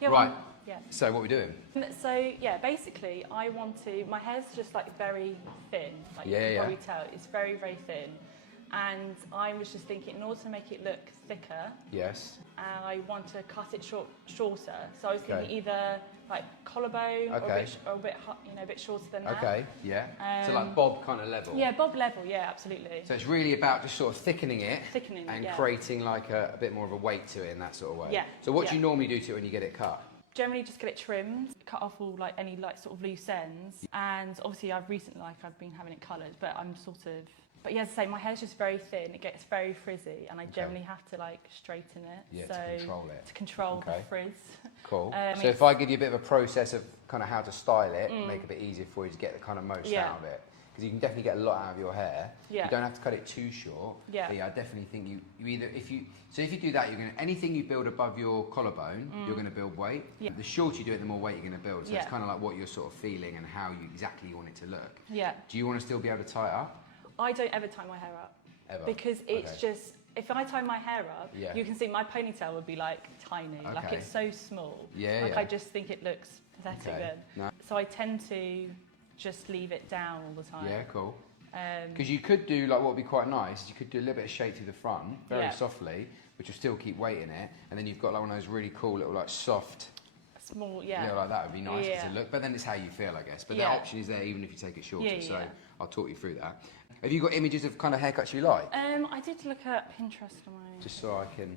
Yeah, Right. Yeah. So what are we doing? So yeah, basically, my hair's just like very thin. Like you can probably tell, it's very, very thin. And I was just thinking, in order to make it look thicker, Yes. and I want to cut it shorter. So I was thinking either like collarbone or a bit, a bit shorter than that. Okay. Yeah. So like bob kind of level. Yeah, bob level. Yeah, absolutely. So it's really about just sort of thickening it, and yeah. creating like a bit more of a weight to it in that sort of way. Yeah. So what do you normally do to it when you get it cut? Generally just get it trimmed, cut off all like any like sort of loose ends, and obviously I've been having it coloured, but but yeah, as I say, my hair's just very thin, it gets very frizzy, and I generally have to like straighten it. Yeah, so to control it. To control the frizz. Cool. So if I give you a bit of a process of kind of how to style it, make it a bit easier for you to get the kind of most out of it. Because you can definitely get a lot out of your hair. Yeah. You don't have to cut it too short. Yeah. But yeah, I definitely think you either if you do that, anything you build above your collarbone, you're gonna build weight. Yeah. The shorter you do it, the more weight you're gonna build. So it's kind of like what you're sort of feeling and how you exactly want it to look. Yeah. Do you want to still be able to tie it up? I don't ever tie my hair up. Ever? Because it's just, if I tie my hair up, you can see my ponytail would be like tiny, like it's so small. Yeah. I just think it looks pathetic then. No. So I tend to just leave it down all the time. Yeah, cool. Because you could do, like, what would be quite nice, you could do a little bit of shape through the front, very softly, which will still keep weight in it, and then you've got like one of those really cool little like soft, small, like that would be nice to look, but then it's how you feel, I guess. But the option is there even if you take it shorter, so I'll talk you through that. Have you got images of kind of haircuts you like? I did look at Pinterest on my... Just so I can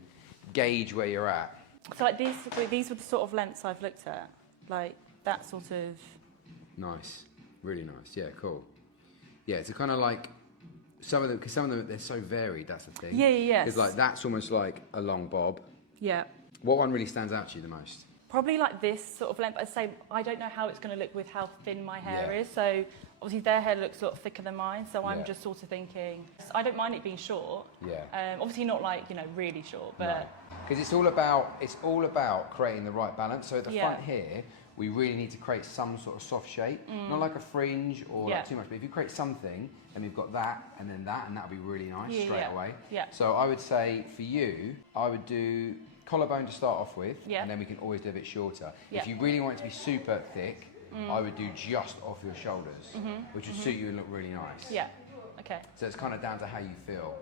gauge where you're at. So like these were the sort of lengths I've looked at, like that sort of... Nice. Really nice, yeah, cool. Yeah, it's a kind of like because some of them they're so varied. That's the thing. Yeah. Because like that's almost like a long bob. Yeah. What one really stands out to you the most? Probably like this sort of length. I'd say I don't know how it's going to look with how thin my hair is. So obviously their hair looks sort of thicker than mine. So I'm just sort of thinking I don't mind it being short. Yeah. Obviously not like really short, but because it's all about creating the right balance. So at the front here, we really need to create some sort of soft shape, not like a fringe or like too much, but if you create something, and we've got that, and then that'll be really nice straight away. Yeah. So I would say for you, I would do collarbone to start off with, and then we can always do a bit shorter. If you really want it to be super thick, I would do just off your shoulders, which would suit you and look really nice. Yeah, okay. So it's kind of down to how you feel.